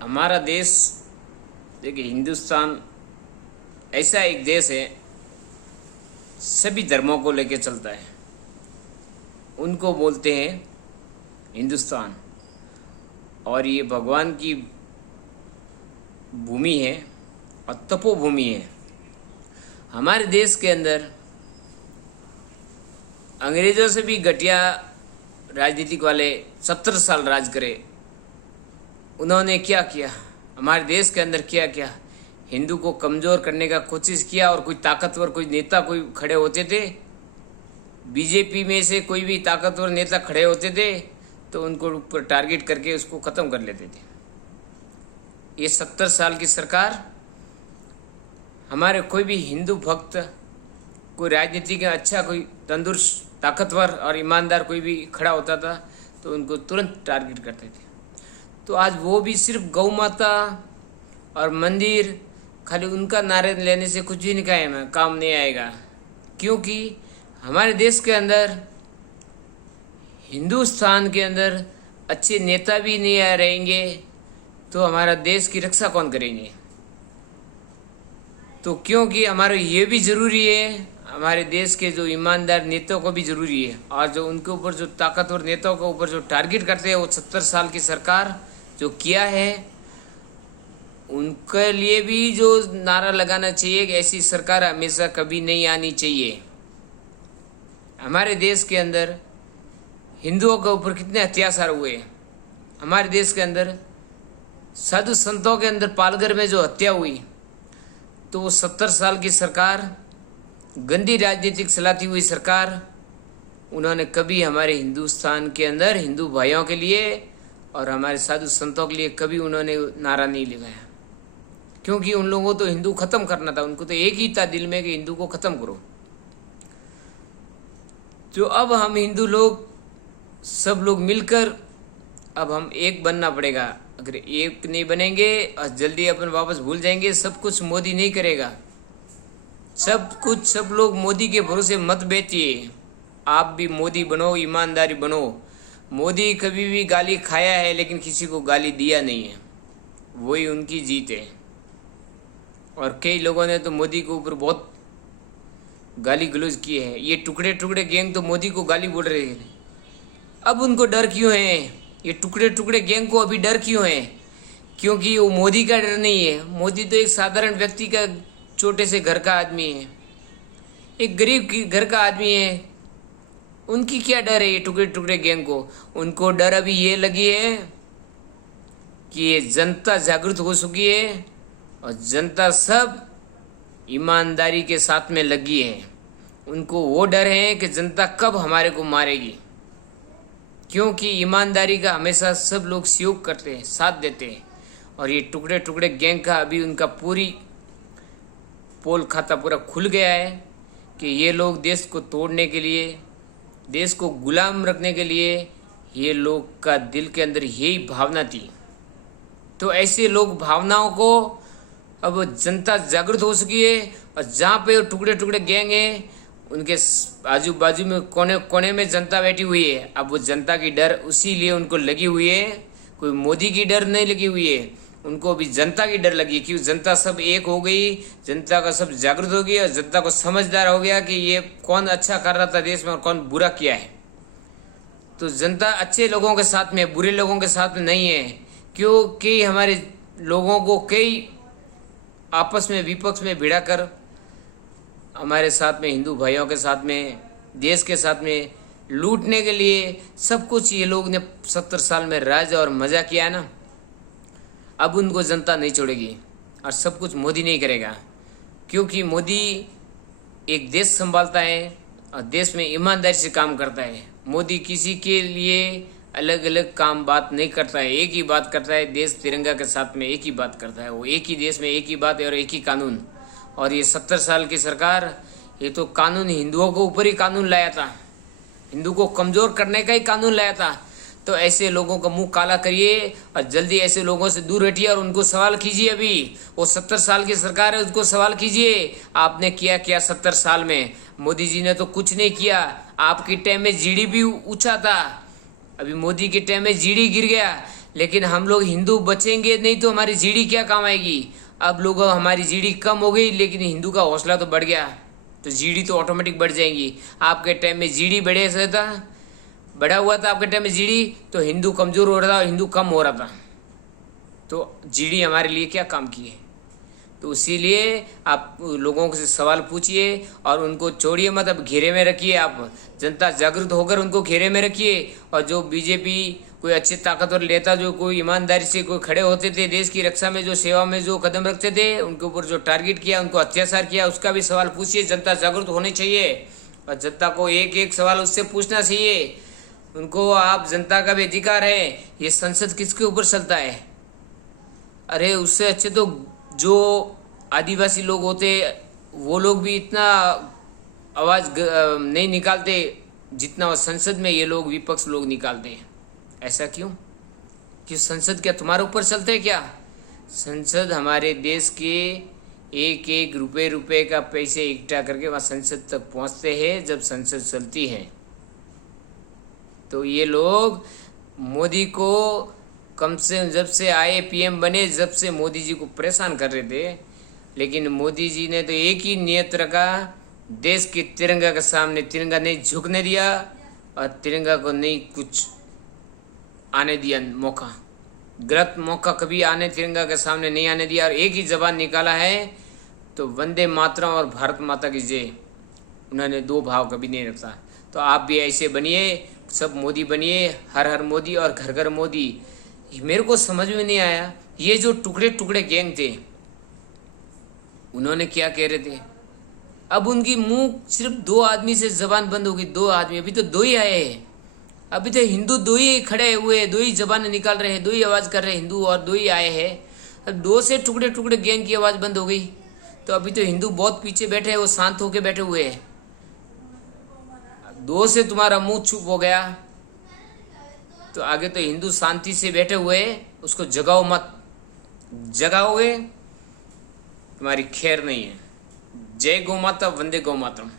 हमारा देश, देखिए हिंदुस्तान ऐसा एक देश है, सभी धर्मों को लेकर चलता है। उनको बोलते हैं हिंदुस्तान, और ये भगवान की भूमि है और तपोभूमि है। हमारे देश के अंदर अंग्रेजों से भी घटिया राजनीतिक वाले 70 साल राज करे। उन्होंने क्या किया, हमारे देश के अंदर क्या किया, हिंदू को कमज़ोर करने का कोशिश किया। और कोई ताकतवर कोई नेता कोई खड़े होते थे, बीजेपी में से कोई भी ताकतवर नेता खड़े होते थे तो उनको ऊपर टारगेट करके उसको ख़त्म कर लेते थे। ये 70 साल की सरकार, हमारे कोई भी हिंदू भक्त, कोई राजनीति का अच्छा कोई तंदुरुस्त ताकतवर और ईमानदार कोई भी खड़ा होता था तो उनको तुरंत टारगेट करते थे। तो आज वो भी सिर्फ गौ माता और मंदिर, खाली उनका नारे लेने से कुछ भी नहीं काम नहीं आएगा। क्योंकि हमारे देश के अंदर, हिंदुस्तान के अंदर अच्छे नेता भी नहीं आ रहेंगे तो हमारा देश की रक्षा कौन करेंगे। तो क्योंकि हमारा ये भी ज़रूरी है, हमारे देश के जो ईमानदार नेताओं को भी ज़रूरी है। और जो उनके ऊपर जो ताकतवर नेताओं के ऊपर जो टारगेट करते हैं, वो 70 साल की सरकार जो किया है, उनके लिए भी जो नारा लगाना चाहिए कि ऐसी सरकार हमेशा कभी नहीं आनी चाहिए। हमारे देश के अंदर हिंदुओं के ऊपर कितने अत्याचार हुए। हमारे देश के अंदर साधु संतों के अंदर पालघर में जो हत्या हुई, तो वो 70 साल की सरकार, गंदी राजनीतिक चलाती हुई सरकार, उन्होंने कभी हमारे हिंदुस्तान के अंदर हिंदू भाइयों के लिए और हमारे साधु संतों के लिए कभी उन्होंने नारा नहीं लगाया। क्योंकि उन लोगों को तो हिंदू खत्म करना था, उनको तो एक ही था दिल में कि हिंदू को खत्म करो। तो अब हम हिंदू लोग सब लोग मिलकर अब हम एक बनना पड़ेगा। अगर एक नहीं बनेंगे और जल्दी अपन वापस भूल जाएंगे, सब कुछ मोदी नहीं करेगा। सब लोग मोदी के भरोसे मत बैठिए। आप भी मोदी बनो, ईमानदारी बनो। मोदी कभी भी गाली खाया है लेकिन किसी को गाली दिया नहीं है, वही उनकी जीत है। और कई लोगों ने तो मोदी के ऊपर बहुत गाली गलौज किए हैं। ये टुकड़े टुकड़े गैंग तो मोदी को गाली बोल रहे हैं। अब उनको डर क्यों है, ये टुकड़े टुकड़े गैंग को अभी डर क्यों है? क्योंकि वो मोदी का डर नहीं है। मोदी तो एक साधारण व्यक्ति का, छोटे से घर का आदमी है, एक गरीब की घर का आदमी है। उनकी क्या डर है ये टुकड़े टुकड़े गैंग को? उनको डर अभी ये लगी है कि ये जनता जागरूक हो चुकी है और जनता सब ईमानदारी के साथ में लगी है। उनको वो डर है कि जनता कब हमारे को मारेगी। क्योंकि ईमानदारी का हमेशा सब लोग सहयोग करते हैं, साथ देते हैं। और ये टुकड़े टुकड़े गैंग का अभी उनका पूरी पोल खाता पूरा खुल गया है कि ये लोग देश को तोड़ने के लिए, देश को गुलाम रखने के लिए, ये लोग का दिल के अंदर यही भावना थी। तो ऐसे लोग भावनाओं को अब जनता जागरूक हो चुकी है। और जहाँ पे टुकड़े टुकड़े गैंग है, उनके आजू बाजू में कोने कोने में जनता बैठी हुई है। अब वो जनता की डर उसी लिए उनको लगी हुई है, कोई मोदी की डर नहीं लगी हुई है, उनको भी जनता की डर लगी। क्योंकि जनता सब एक हो गई, जनता का सब जागरूक हो गई और जनता को समझदार हो गया कि ये कौन अच्छा कर रहा था देश में और कौन बुरा किया है। तो जनता अच्छे लोगों के साथ में, बुरे लोगों के साथ में नहीं है। क्योंकि हमारे लोगों को कई आपस में विपक्ष में भिड़ा कर हमारे साथ में, हिंदू भाइयों के साथ में, देश के साथ में लूटने के लिए सब कुछ ये लोग ने 70 साल में राज और मजा किया है ना। अब उनको जनता नहीं छोड़ेगी और सब कुछ मोदी नहीं करेगा। क्योंकि मोदी एक देश संभालता है और देश में ईमानदारी से काम करता है। मोदी किसी के लिए अलग अलग काम बात नहीं करता है, एक ही बात करता है। देश तिरंगा के साथ में एक ही बात करता है, वो एक ही देश में एक ही बात है और एक ही कानून। और ये 70 साल की सरकार, ये तो कानून हिंदुओं के ऊपर ही कानून लाया था, हिंदू को कमज़ोर करने का ही कानून लाया था। तो ऐसे लोगों का मुंह काला करिए और जल्दी ऐसे लोगों से दूर हटिए और उनको सवाल कीजिए। अभी वो 70 साल की सरकार है, उसको सवाल कीजिए, आपने किया क्या 70 साल में? मोदी जी ने तो कुछ नहीं किया। आपके टाइम में जीडीपी ऊंचा था, अभी मोदी के टाइम में जीडी गिर गया। लेकिन हम लोग हिंदू बचेंगे नहीं तो हमारी जीडी क्या काम आएगी। अब लोग हमारी जीडी कम हो गई लेकिन हिंदू का हौसला तो बढ़ गया, तो जीडी तो ऑटोमेटिक बढ़ जाएंगी। आपके टाइम में जीडी बढ़ा हुआ था आपके टाइम में जीडी, तो हिंदू कमजोर हो रहा था, हिंदू कम हो रहा था। तो जीडी हमारे लिए क्या काम की है। तो इसीलिए आप लोगों से सवाल पूछिए और उनको छोड़िए मत, अब घेरे में रखिए। आप जनता जागरूक होकर उनको घेरे में रखिए। और जो बीजेपी कोई अच्छे ताकतवर नेता जो कोई ईमानदारी से कोई खड़े होते थे देश की रक्षा में, जो सेवा में जो कदम रखते थे, उनके ऊपर जो टारगेट किया, उनको अत्याचार किया, उसका भी सवाल पूछिए। जनता जागरूक होनी चाहिए और जनता को एक एक सवाल उससे पूछना चाहिए। उनको आप जनता का भी अधिकार है। ये संसद किसके ऊपर चलता है। अरे उससे अच्छे तो जो आदिवासी लोग होते वो लोग भी इतना आवाज नहीं निकालते जितना संसद में ये लोग विपक्ष लोग निकालते हैं। ऐसा क्यों? कि संसद क्या तुम्हारे ऊपर चलते है क्या? संसद हमारे देश के एक एक रुपए का पैसे इकट्ठा करके वहाँ संसद तक पहुँचते हैं जब संसद चलती है। तो ये लोग मोदी को कम से जब से आए पीएम बने, जब से मोदी जी को परेशान कर रहे थे, लेकिन मोदी जी ने तो एक ही नियत रखा, देश के तिरंगा के सामने तिरंगा नहीं झुकने दिया और तिरंगा को नहीं कुछ आने दिया मौका, गलत मौका कभी आने तिरंगा के सामने नहीं आने दिया। और एक ही जबान निकाला है तो वंदे मातरम और भारत माता की जय। उन्होंने दो भाव कभी नहीं रखा। तो आप भी ऐसे बनिए, सब मोदी बनिए, हर हर मोदी और घर घर मोदी। मेरे को समझ में नहीं आया ये जो टुकड़े टुकड़े गैंग थे उन्होंने क्या कह रहे थे। अब उनकी मुंह सिर्फ दो आदमी से जबान बंद होगी, दो आदमी, अभी तो दो ही आए हैं, अभी तो हिंदू दो ही खड़े हुए, दो ही जबान निकाल रहे हैं, दो ही आवाज कर रहे हैं हिंदू, और दो ही आए हैं। अब दो से टुकड़े टुकड़े गैंग की आवाज बंद हो गई, तो अभी तो हिंदू बहुत पीछे बैठे हैं, वो शांत होके बैठे हुए हैं। दो से तुम्हारा मुंह चुप हो गया तो आगे तो हिंदू शांति से बैठे हुए, उसको जगाओ मत, जगाओगे तुम्हारी खैर नहीं है। जय गौ माता, वंदे गौ मातरम।